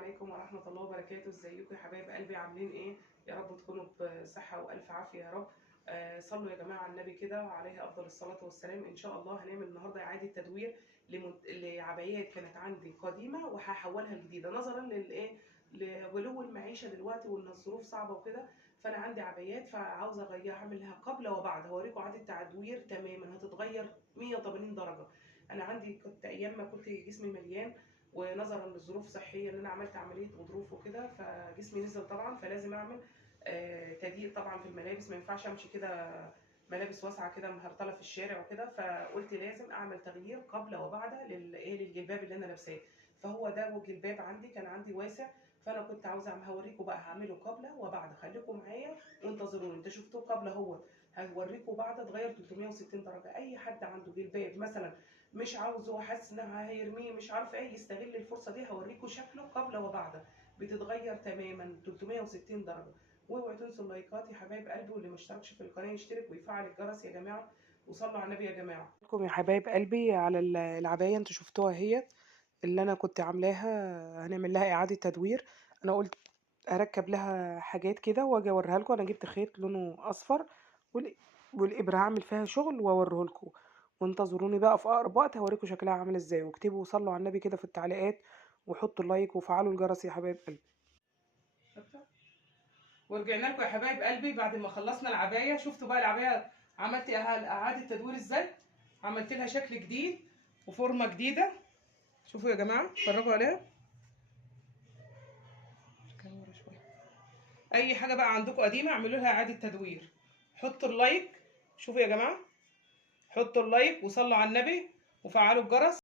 عليكم ورحمة الله وبركاته. ازيكم يا حبايب قلبي؟ عاملين ايه؟ يا رب تكونوا بصحة وألف عافية يا رب. صلوا يا جماعة على النبي كده وعليه أفضل الصلاة والسلام. إن شاء الله هنعمل النهاردة إعادة تدوير لعبايات كانت عندي قديمة وهحولها لجديدة نظرا للإيه، لغلو المعيشة دلوقتي وإن الظروف صعبة وكده. فأنا عندي عبايات فعاوزة أغيرها، أعملها قبل وبعد. هوريكم إعادة تدوير تماما هتتغير 180 درجة. أنا عندي كنت أيام ما كنت جسمي مليان، ونظرا للظروف الصحيه ان انا عملت عمليه غضروف وكده فجسمي نزل طبعا، فلازم اعمل تضييق طبعا في الملابس. ما ينفعش امشي كده ملابس واسعه كده مهرطله في الشارع وكده، فقلت لازم اعمل تغيير قبل وبعد للجلباب اللي انا لابساه. فهو ده جلباب عندي كان عندي واسع، فانا كنت عاوزه هوريكم بقى هعمله قبل وبعد. خليكم معايا وانتظروني. انت شفتوه قبل، هو هوريكم بعد اتغير 360 درجه. اي حد عنده جلباب مثلا مش عاوزه، حاسس انها هيرميه، مش عارف ايه، يستغل الفرصه دي. هوريكم شكله قبل وبعد، بتتغير تماما 360 درجه. واوعوا تنسوا اللايكات يا حبايب قلبي، واللي ما اشتركش في القناه يشترك ويفعل الجرس يا جماعه، وصلوا على النبي يا جماعه. لكم يا حبايب قلبي على العبايه انتوا شفتوها اهي اللي انا كنت عاملاها. هنعمل لها اعاده تدوير. انا قلت اركب لها حاجات كده واجي اوريها لكم. انا جبت خيط لونه اصفر والابره هعمل فيها شغل واوريه لكم، وانتظروني بقى في اقرب وقت هوريكم شكلها عامل ازاي. واكتبوا وصلوا على النبي كده في التعليقات، وحطوا اللايك وفعلوا الجرس يا حبايب قلبي. ورجعنا لكم يا حبايب قلبي بعد ما خلصنا العبايه. شفتوا بقى العبايه عملت اعاده تدوير ازاي؟ عملت لها شكل جديد وفورمه جديده. شوفوا يا جماعه، اتفرجوا عليها. اي حاجه بقى عندكم قديمه اعملوا لها اعاده تدوير. حطوا اللايك. شوفوا يا جماعه، حطوا اللايك وصلوا على النبي وفعلوا الجرس.